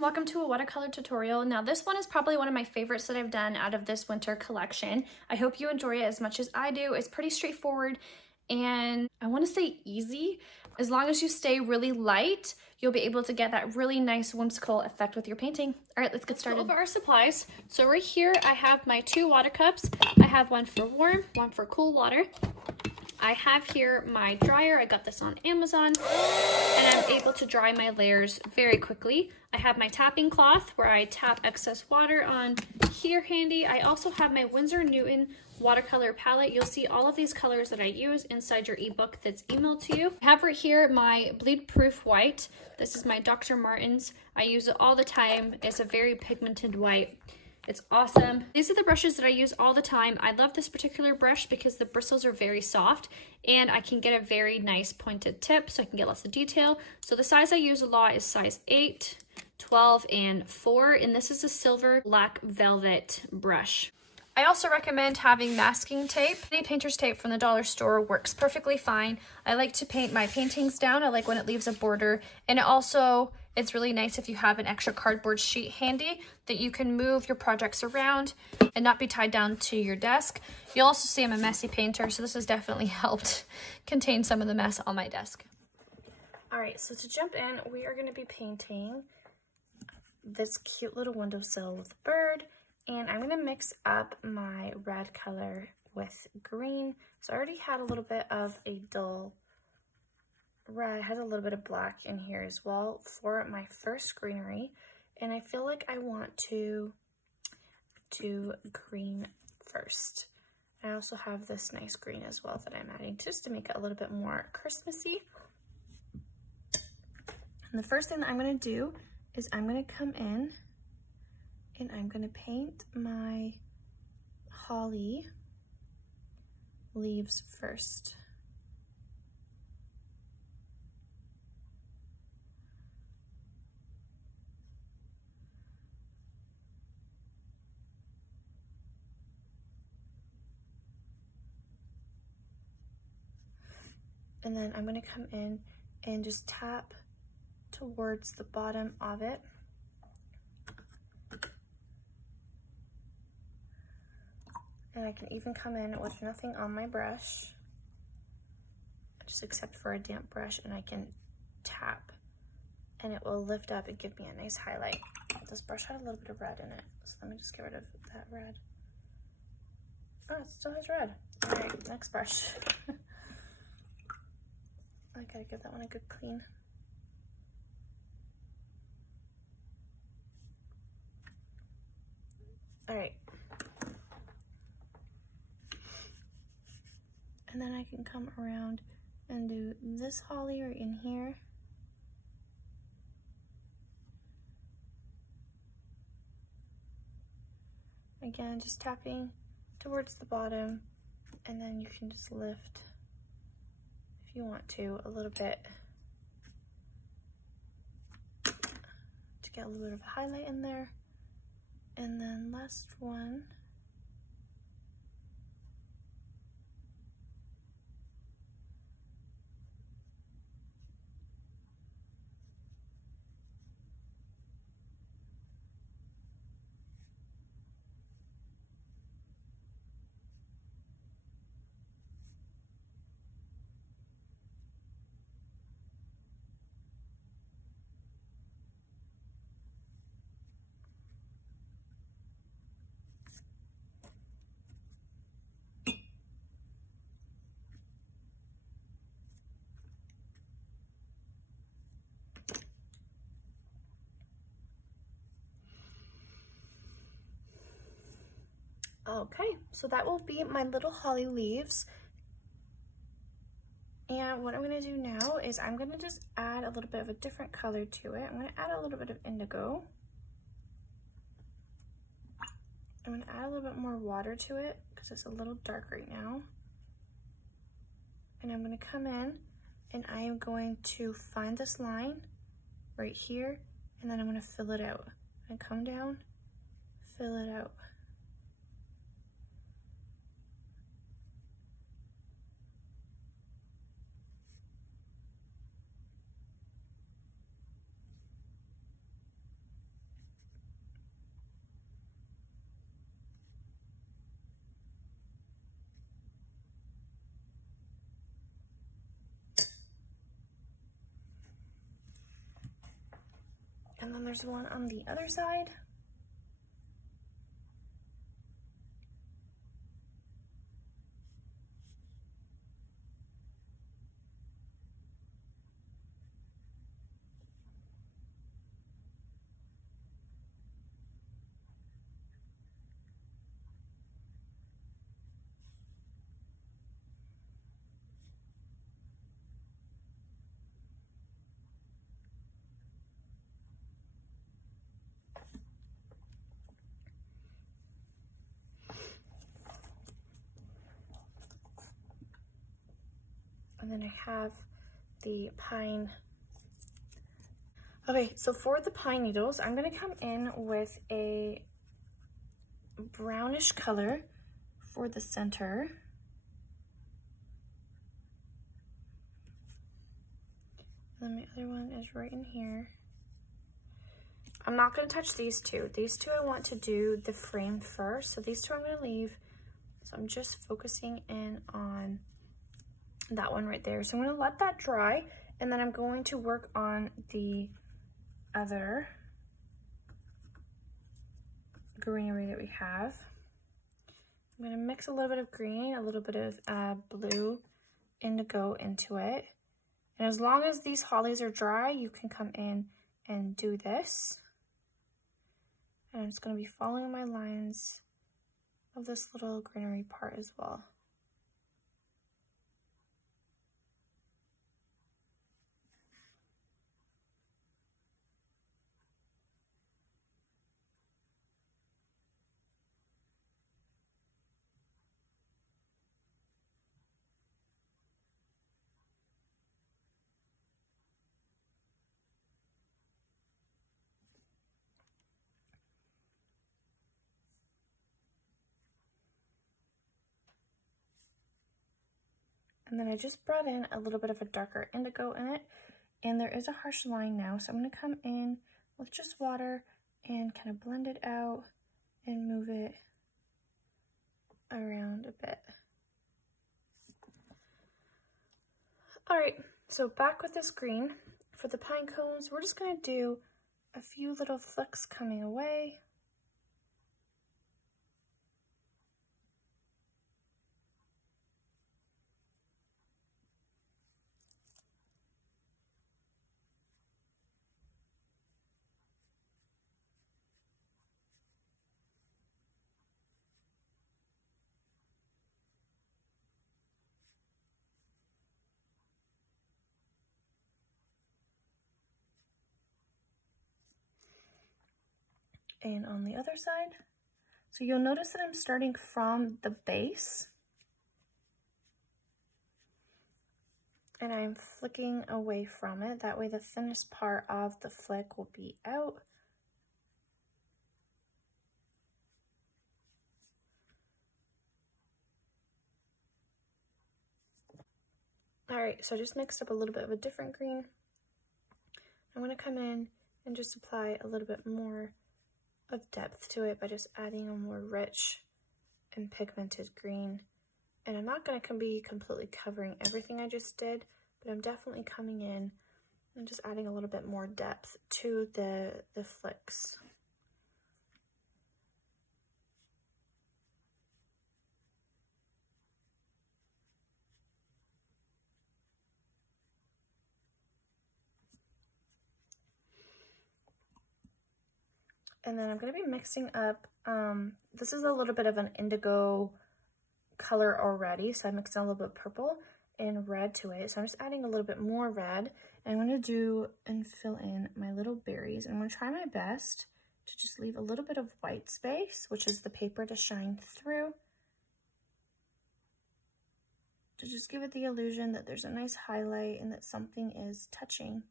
Welcome to a watercolor tutorial. Now this one is probably one of my favorites that I've done out of this winter collection. I hope you enjoy it as much as I do. It's pretty straightforward and I want to say easy. As long as you stay really light, you'll be able to get that really nice whimsical effect with your painting. All right, let's get started. Over our supplies. So right here I have my 2 water cups. I have one for warm, one for cool water. I have here my dryer. I got this on Amazon and I'm able to dry my layers very quickly. I have my tapping cloth where I tap excess water on here handy. I also have my Winsor Newton watercolor palette. You'll see all of these colors that I use inside your ebook that's emailed to you. I have right here my bleed proof white. This is my Dr. Martens. I use it all the time. It's a very pigmented white. It's awesome. These are the brushes that I use all the time. I love this particular brush because the bristles are very soft and I can get a very nice pointed tip so I can get lots of detail. So the size I use a lot is size 8, 12, and 4, and this is a silver black velvet brush. I also recommend having masking tape. Any painter's tape from the dollar store works perfectly fine. I like to paint my paintings down. I like when it leaves a border, and it's really nice if you have an extra cardboard sheet handy that you can move your projects around and not be tied down to your desk. You'll also see I'm a messy painter, so this has definitely helped contain some of the mess on my desk. All right, so to jump in, we are going to be painting this cute little windowsill with a bird, and I'm going to mix up my red color with green. So I already had a little bit of a dull red, has a little bit of black in here as well for my first greenery, and I feel like I want to do green first. I also have this nice green as well that I'm adding just to make it a little bit more Christmassy. And the first thing that I'm going to do is I'm going to come in and I'm going to paint my holly leaves first. And then I'm going to come in and just tap towards the bottom of it. And I can even come in with nothing on my brush, just except for a damp brush, and I can tap and it will lift up and give me a nice highlight. This brush had a little bit of red in it, so let me just get rid of that red. Oh, it still has red. All right, next brush. I gotta give that one a good clean. All right. And then I can come around and do this holly right in here. Again, just tapping towards the bottom, and then you can just lift, if you want to, a little bit to get a little bit of a highlight in there. And then last one. Okay, so that will be my little holly leaves. And what I'm going to do now is I'm going to just add a little bit of a different color to it. I'm going to add a little bit of indigo. I'm going to add a little bit more water to it because it's a little dark right now. And I'm going to come in and I am going to find this line right here, and then I'm going to fill it out. And come down, fill it out. And then there's one on the other side. And then I have the pine. Okay, so for the pine needles, I'm gonna come in with a brownish color for the center. And then my other one is right in here. I'm not gonna touch these two. These two I want to do the frame first. So these two I'm gonna leave. So I'm just focusing in on that one right there. So I'm gonna let that dry, and then I'm going to work on the other greenery that we have. I'm gonna mix a little bit of green, a little bit of blue indigo into it. And as long as these hollies are dry, you can come in and do this. And I'm just gonna be following my lines of this little greenery part as well. And then I just brought in a little bit of a darker indigo in it, and there is a harsh line now, so I'm going to come in with just water and kind of blend it out and move it around a bit. All right, so back with this green. For the pine cones, we're just going to do a few little flicks coming away. And on the other side. So you'll notice that I'm starting from the base. And I'm flicking away from it. That way the thinnest part of the flick will be out. All right, so I just mixed up a little bit of a different green. I'm gonna come in and just apply a little bit more of depth to it by just adding a more rich and pigmented green. And I'm not going to be completely covering everything I just did, but I'm definitely coming in and just adding a little bit more depth to the flicks. And then I'm going to be mixing up, this is a little bit of an indigo color already, so I mixed in a little bit of purple and red to it. So I'm just adding a little bit more red, and I'm going to do and fill in my little berries. I'm going to try my best to just leave a little bit of white space, which is the paper to shine through, to just give it the illusion that there's a nice highlight and that something is touching,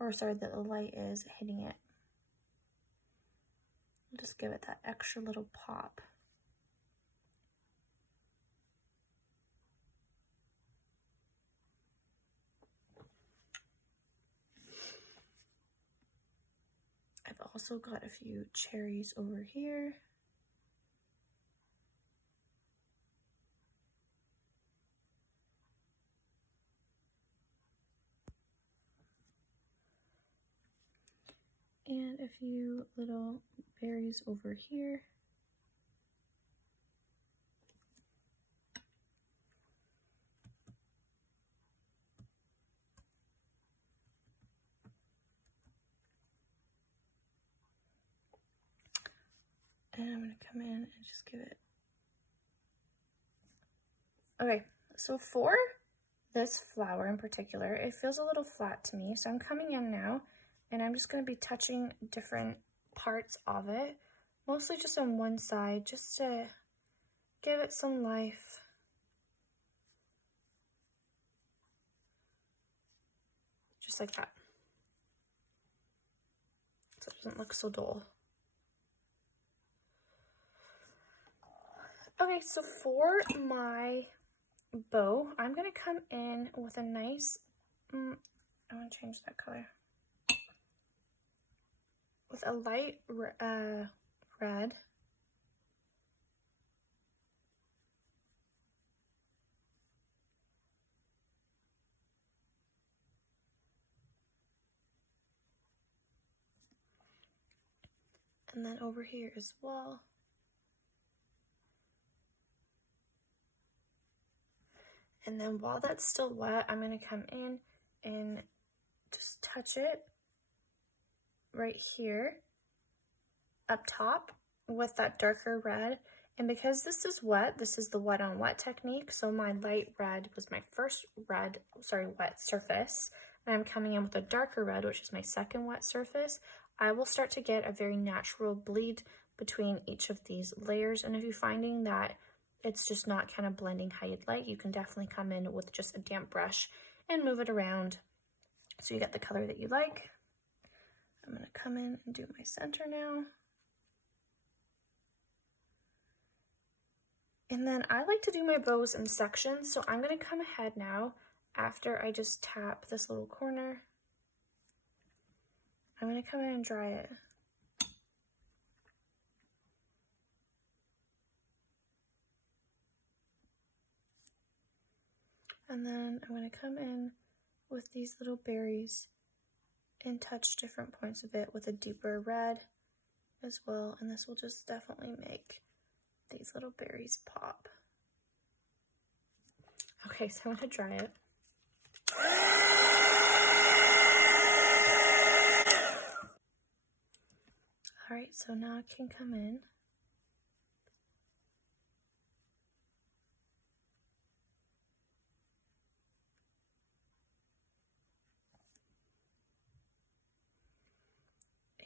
or sorry, that the light is hitting it. Just give it that extra little pop. I've also got a few cherries over here. few little berries over here. And I'm going to come in and just give it. Okay, so for this flower in particular, it feels a little flat to me. So I'm coming in now and I'm just going to be touching different parts of it, mostly just on one side, just to give it some life. Just like that. So it doesn't look so dull. Okay, so for my bow, I'm going to come in with a nice, I want to change that color, with a light red. And then over here as well. And then while that's still wet, I'm going to come in and just touch it right here up top with that darker red. And because this is wet, this is the wet on wet technique. So my light red was my first wet surface. And I'm coming in with a darker red, which is my second wet surface. I will start to get a very natural bleed between each of these layers. And if you're finding that it's just not kind of blending how you'd like, you can definitely come in with just a damp brush and move it around so you get the color that you like. I'm going to come in and do my center now. And then I like to do my bows in sections, so I'm going to come ahead now after I just tap this little corner. I'm going to come in and dry it. And then I'm going to come in with these little berries and touch different points of it with a deeper red as well. And this will just definitely make these little berries pop. Okay, so I'm going to dry it. All right, so now I can come in.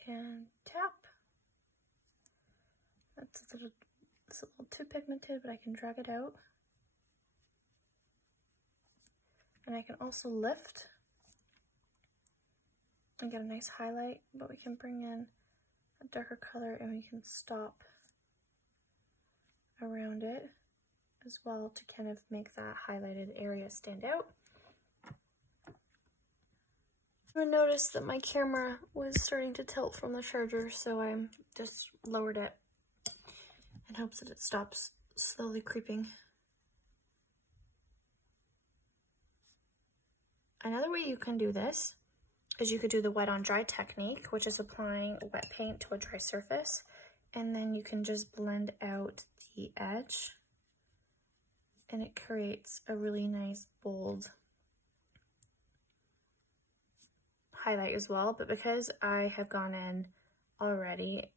And tap. It's a little too pigmented, but I can drag it out. And I can also lift and get a nice highlight, but we can bring in a darker color and we can stop around it as well to kind of make that highlighted area stand out. I noticed that my camera was starting to tilt from the charger, so I just lowered it in hopes that it stops slowly creeping. Another way you can do this is you could do the wet on dry technique, which is applying wet paint to a dry surface, and then you can just blend out the edge, and it creates a really nice bold highlight as well. But because I have gone in already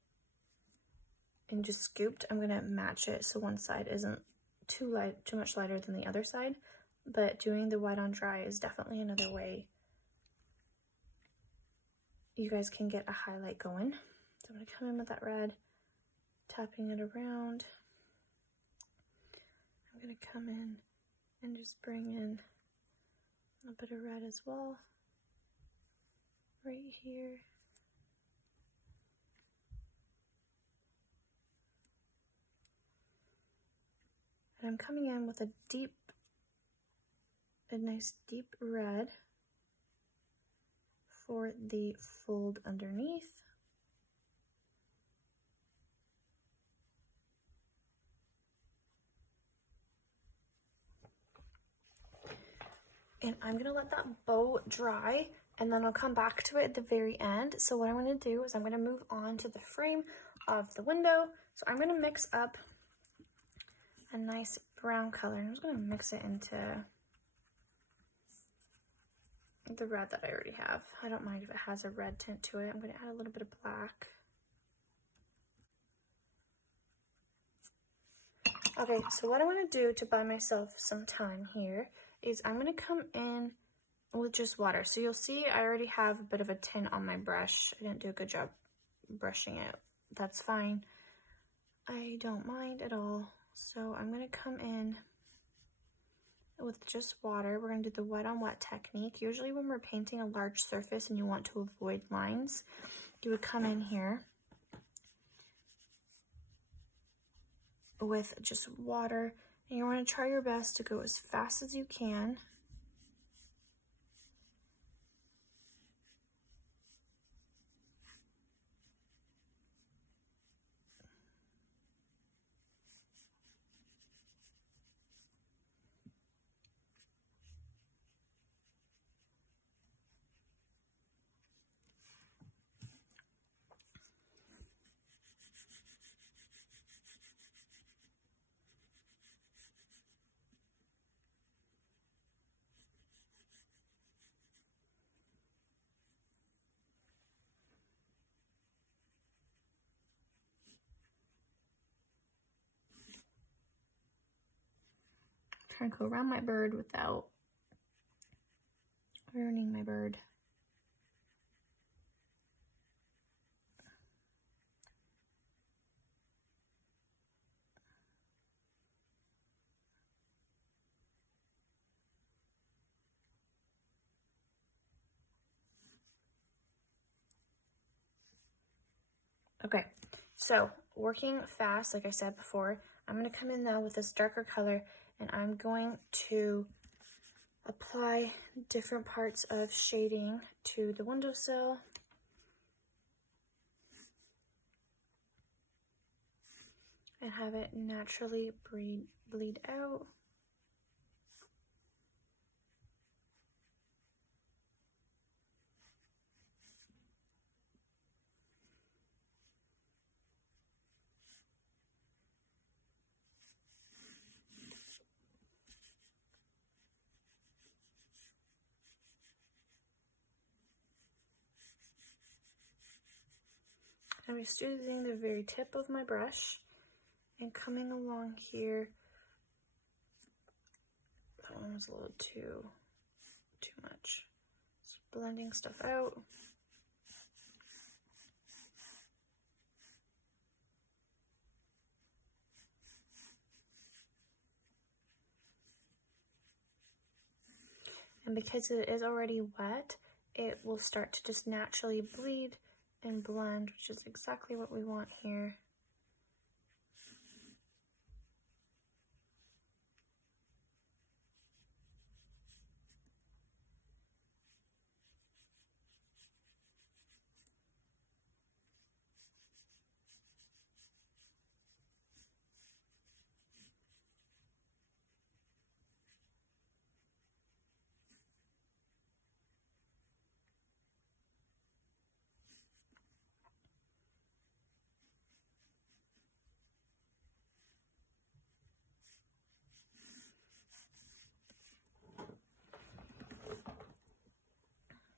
and just scooped, I'm gonna match it so one side isn't too much lighter than the other side. But doing the wet on dry is definitely another way you guys can get a highlight going. So I'm gonna come in with that red, tapping it around. I'm gonna come in and just bring in a bit of red as well, right here. And I'm coming in with a nice deep red for the fold underneath. And I'm gonna let that bow dry and then I'll come back to it at the very end. So what I'm going to do is I'm going to move on to the frame of the window. So I'm going to mix up a nice brown color. I'm just going to mix it into the red that I already have. I don't mind if it has a red tint to it. I'm going to add a little bit of black. Okay, so what I'm going to do to buy myself some time here is I'm going to come in with just water. So you'll see I already have a bit of a tint on my brush. I didn't do a good job brushing it. That's fine. I don't mind at all. So I'm going to come in with just water. We're going to do the wet on wet technique. Usually when we're painting a large surface and you want to avoid lines, you would come in here with just water, and you want to try your best to go as fast as you can. Trying to go around my bird without ruining my bird. Okay, so working fast, like I said before, I'm going to come in now with this darker color, and I'm going to apply different parts of shading to the windowsill. And have it naturally bleed out. I'm just using the very tip of my brush and coming along here. That one was a little too much. Just blending stuff out. And because it is already wet, it will start to just naturally bleed and blend, which is exactly what we want here.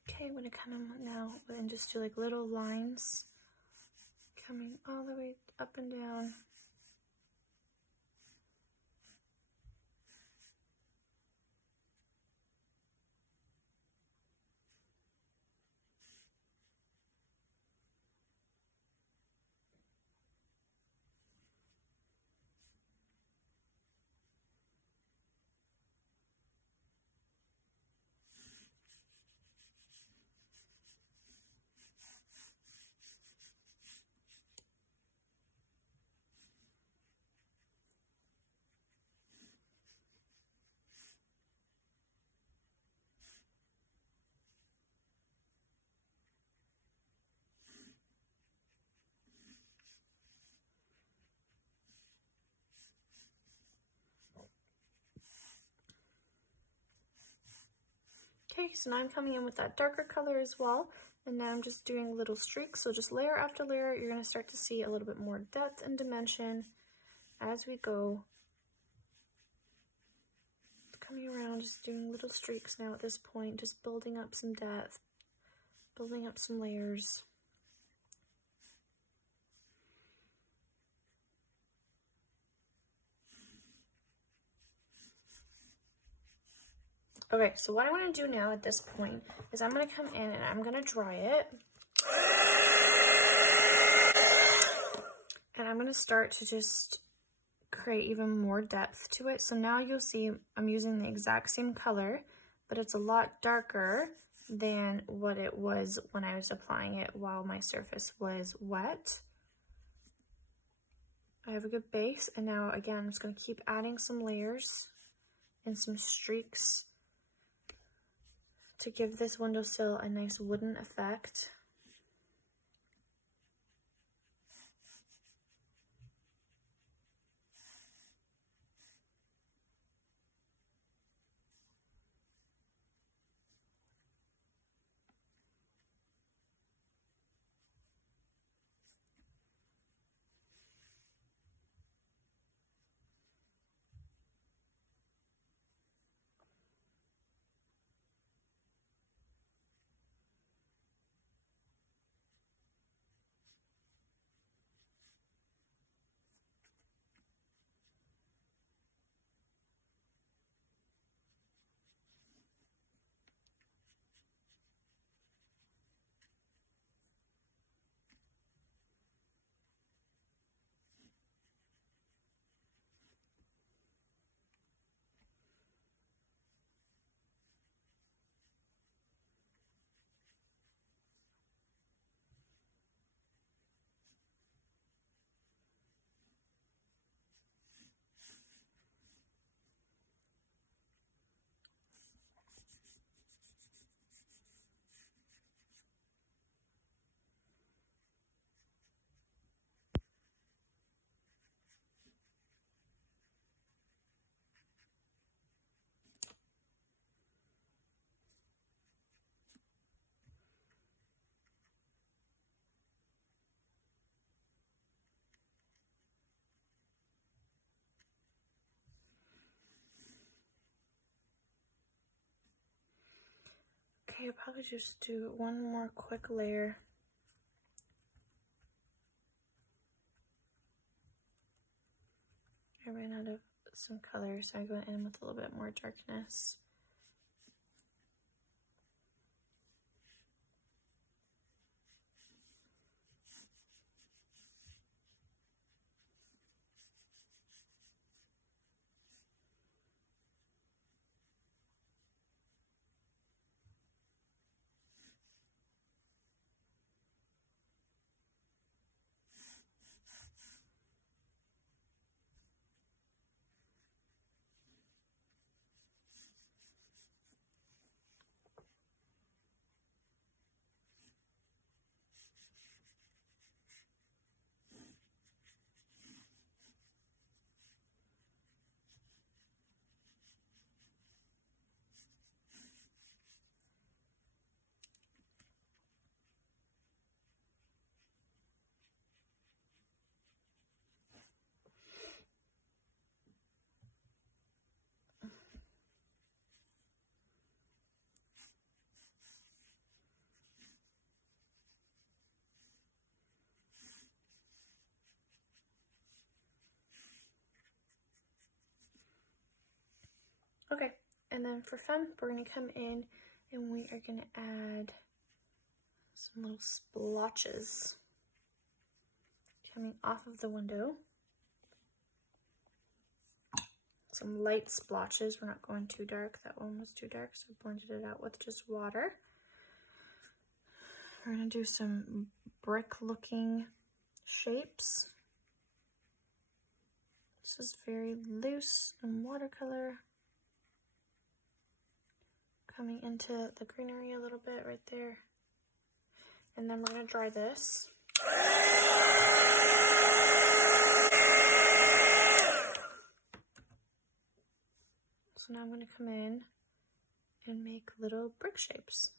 Okay, I'm gonna come in now and just do like little lines coming all the way up and down. Okay, so now I'm coming in with that darker color as well, and now I'm just doing little streaks. So just layer after layer, you're going to start to see a little bit more depth and dimension as we go. Coming around, just doing little streaks now at this point, just building up some depth, building up some layers. Okay, so what I want to do now at this point is I'm going to come in and I'm going to dry it. And I'm going to start to just create even more depth to it. So now you'll see I'm using the exact same color, but it's a lot darker than what it was when I was applying it while my surface was wet. I have a good base, and now again, I'm just going to keep adding some layers and some streaks to give this windowsill a nice wooden effect. Okay, I'll probably just do one more quick layer. I ran out of some color, so I'm going in with a little bit more darkness. Okay, and then for fun, we're going to come in and we are going to add some little splotches coming off of the window. Some light splotches. We're not going too dark. That one was too dark, so I blended it out with just water. We're going to do some brick-looking shapes. This is very loose and watercolor. Coming into the greenery a little bit right there. And then we're going to dry this. So now I'm going to come in and make little brick shapes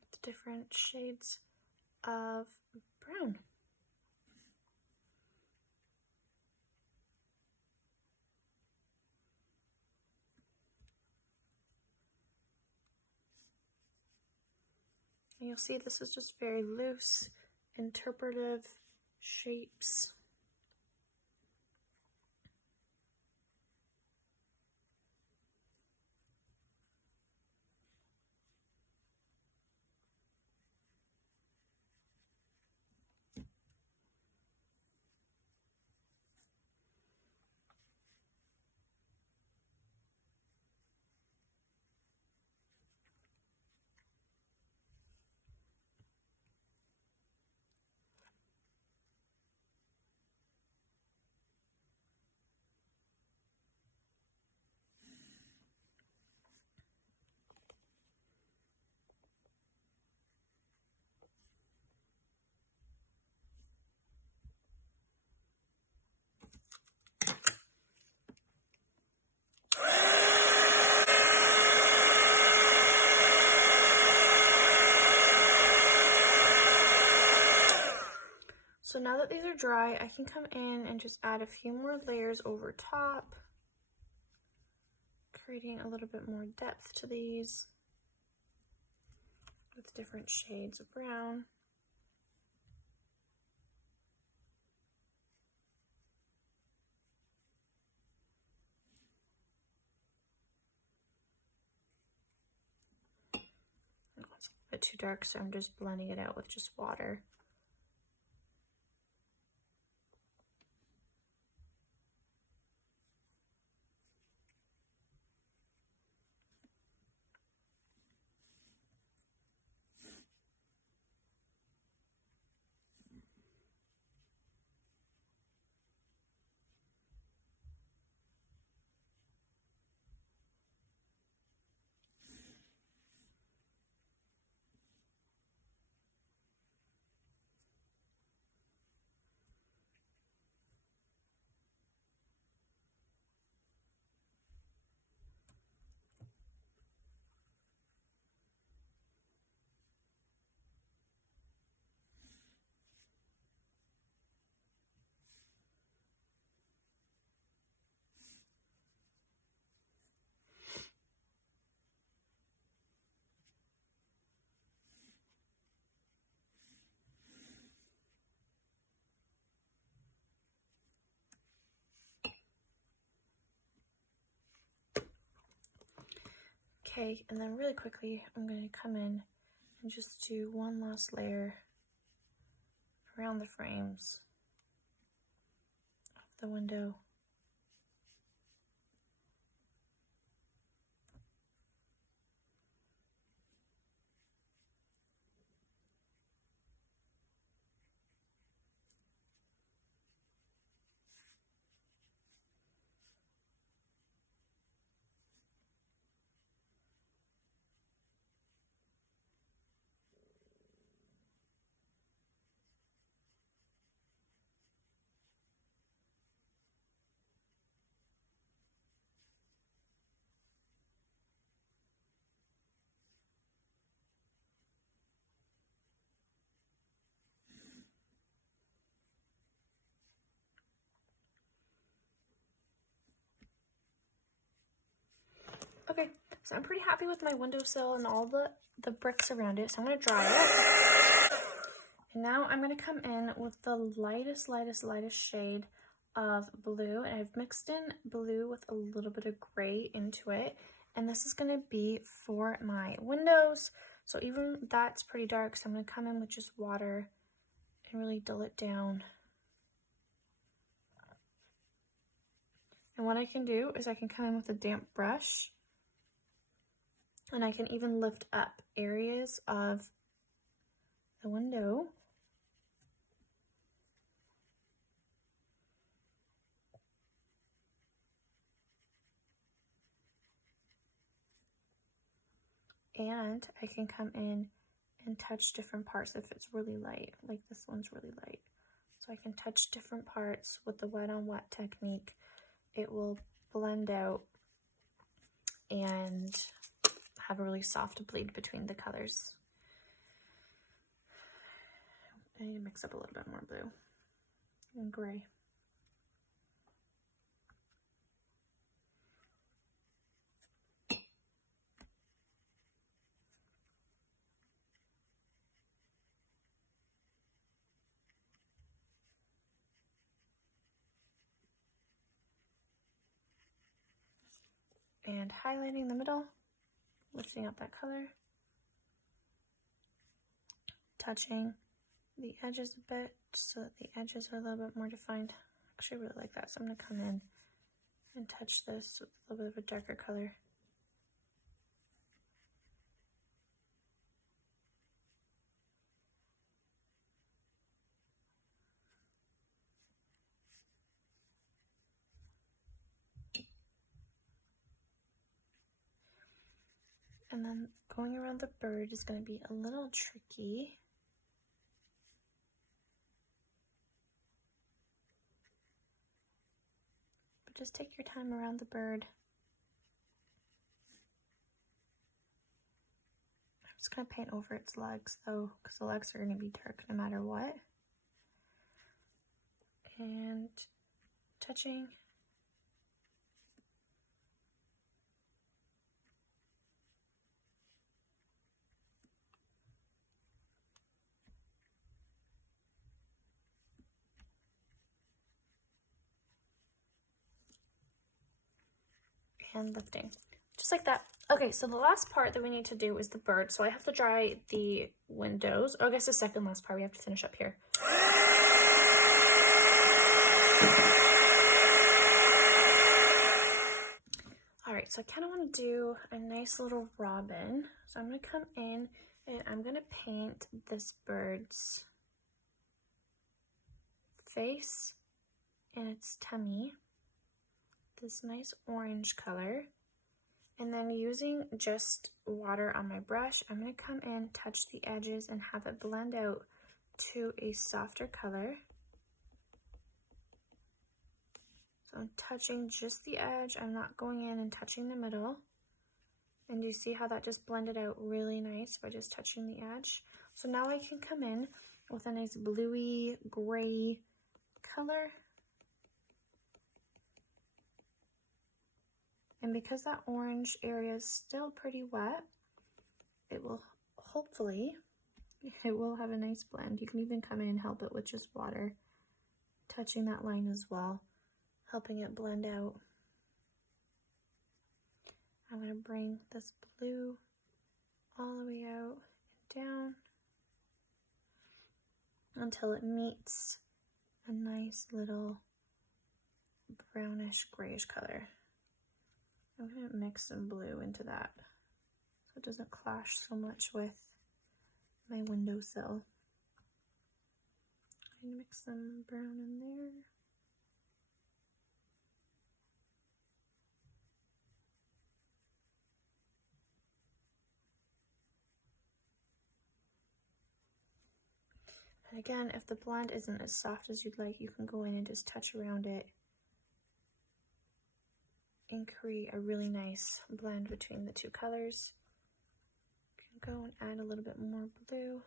with different shades of brown. And you'll see this is just very loose, interpretive shapes. So now that these are dry, I can come in and just add a few more layers over top, creating a little bit more depth to these with different shades of brown. Oh, it's a bit too dark, so I'm just blending it out with just water. Okay, and then really quickly, I'm going to come in and just do one last layer around the frames of the window. Okay, so I'm pretty happy with my windowsill and all the bricks around it, so I'm going to dry it. And now I'm going to come in with the lightest shade of blue, and I've mixed in blue with a little bit of gray into it, and this is going to be for my windows. So even that's pretty dark, so I'm going to come in with just water and really dull it down. And what I can do is I can come in with a damp brush, and I can even lift up areas of the window. And I can come in and touch different parts if it's really light, like this one's really light. So I can touch different parts with the wet on wet technique. It will blend out and have a really soft bleed between the colors. I need to mix up a little bit more blue and gray. And highlighting the middle, lifting up that color, touching the edges a bit so that the edges are a little bit more defined. Actually, I really like that, so I'm going to come in and touch this with a little bit of a darker color. And then going around the bird is going to be a little tricky. But just take your time around the bird. I'm just going to paint over its legs though, because the legs are going to be dark no matter what. And touching. And lifting, just like that. Okay, so the last part that we need to do is the bird. So I have to dry the windows. Oh, I guess the second last part we have to finish up here. All right, so I kind of want to do a nice little robin. So I'm going to come in and I'm going to paint this bird's face and its tummy this nice orange color, and then using just water on my brush, I'm going to come in, touch the edges, and have it blend out to a softer color. So I'm touching just the edge, I'm not going in and touching the middle. And you see how that just blended out really nice by just touching the edge? So now I can come in with a nice bluey gray color. And because that orange area is still pretty wet, it will hopefully, it will have a nice blend. You can even come in and help it with just water, touching that line as well, helping it blend out. I'm going to bring this blue all the way out and down until it meets a nice little brownish grayish color. I'm going to mix some blue into that so it doesn't clash so much with my windowsill. I'm going to mix some brown in there. And again, if the blend isn't as soft as you'd like, you can go in and just touch around it and create a really nice blend between the two colors. You can go and add a little bit more blue.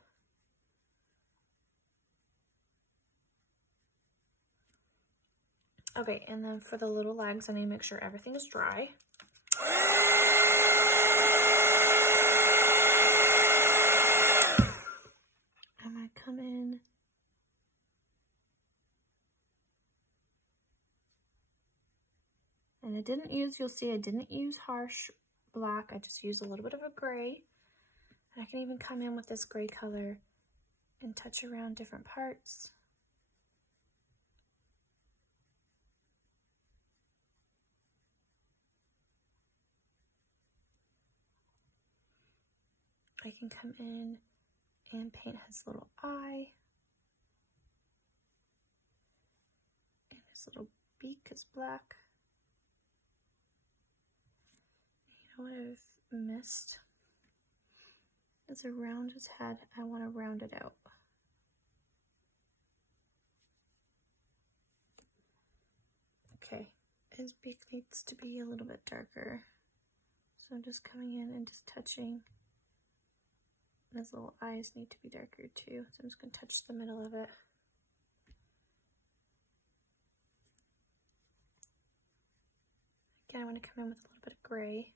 Okay, and then for the little legs, I need to make sure everything is dry. I'm going to come in and I didn't use, you'll see I didn't use harsh black, I just used a little bit of a gray. And I can even come in with this gray color and touch around different parts. I can come in and paint his little eye. And his little beak is black. You know what I've missed? Is around his head, I want to round it out. Okay, his beak needs to be a little bit darker. So I'm just coming in and just touching. And his little eyes need to be darker too. So I'm just going to touch the middle of it. Again, I want to come in with a little bit of gray.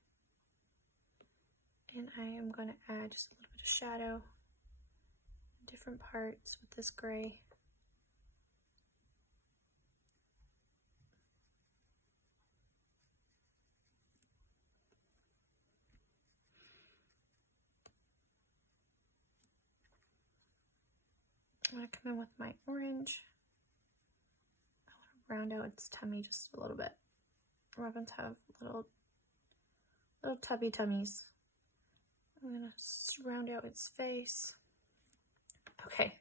And I am going to add just a little bit of shadow in different parts with this gray. I'm going to come in with my orange. I want to round out its tummy just a little bit. Robins have little tubby tummies. I'm going to round out its face. Okay.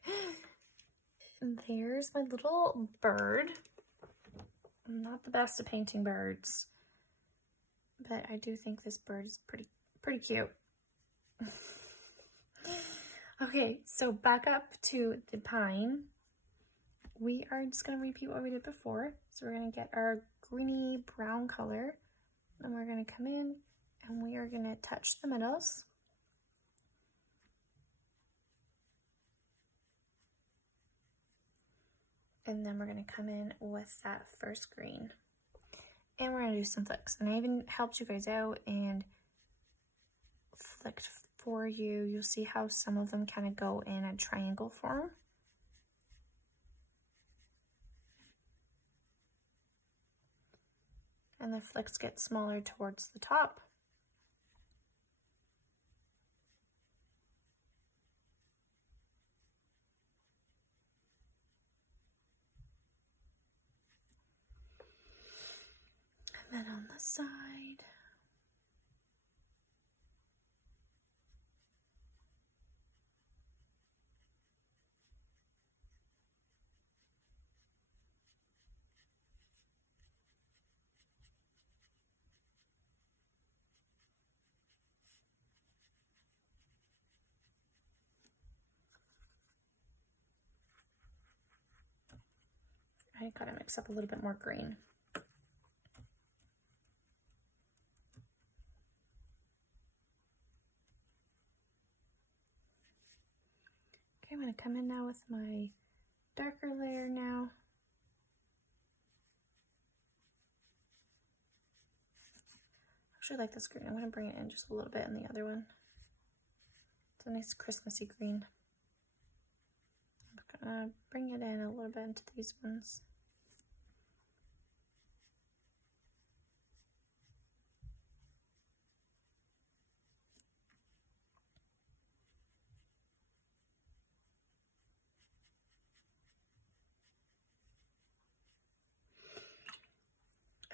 And there's my little bird. I'm not the best at painting birds, but I do think this bird is pretty cute. Okay, so back up to the pine. We are just going to repeat what we did before. So we're going to get our greeny brown color, and we're going to come in and we are going to touch the middles. And then we're going to come in with that first green. And we're going to do some flicks. And I even helped you guys out and flicked for you. You'll see how some of them kind of go in a triangle form. And the flicks get smaller towards the top. And then on the side. I gotta mix up a little bit more green. Okay, I'm gonna come in now with my darker layer now. I actually like this green. I'm gonna bring it in just a little bit in the other one. It's a nice Christmassy green. I'm gonna bring it in a little bit into these ones.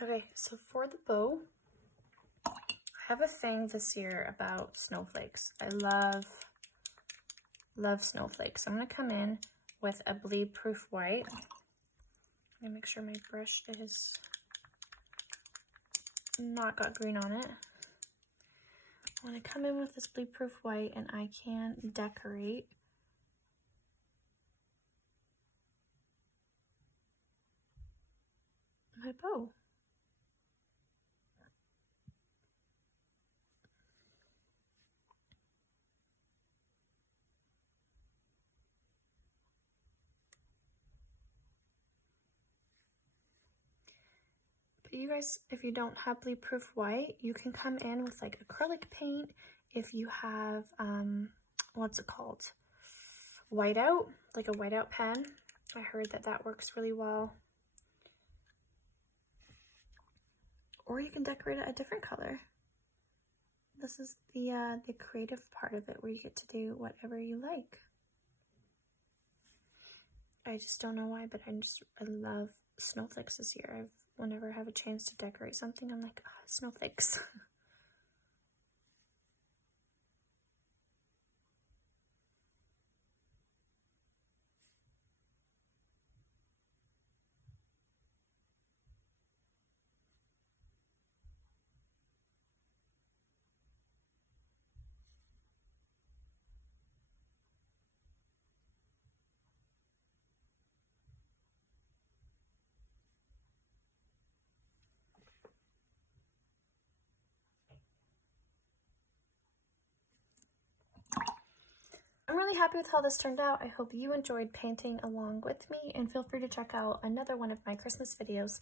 Okay, so for the bow, I have a thing this year about snowflakes. I love snowflakes. I'm gonna come in with a bleed proof white. I'm gonna make sure my brush is not got green on it. I'm gonna come in with this bleed proof white and I can decorate my bow. But you guys, if you don't have bleed proof white, you can come in with like acrylic paint. If you have, what's it called? Whiteout, like a whiteout pen. I heard that that works really well. Or you can decorate it a different color. This is the creative part of it where you get to do whatever you like. I just don't know why, but I love snowflakes this year. Whenever I have a chance to decorate something, I'm like, oh, snowflakes. really happy with how this turned out. I hope you enjoyed painting along with me, and feel free to check out another one of my Christmas videos.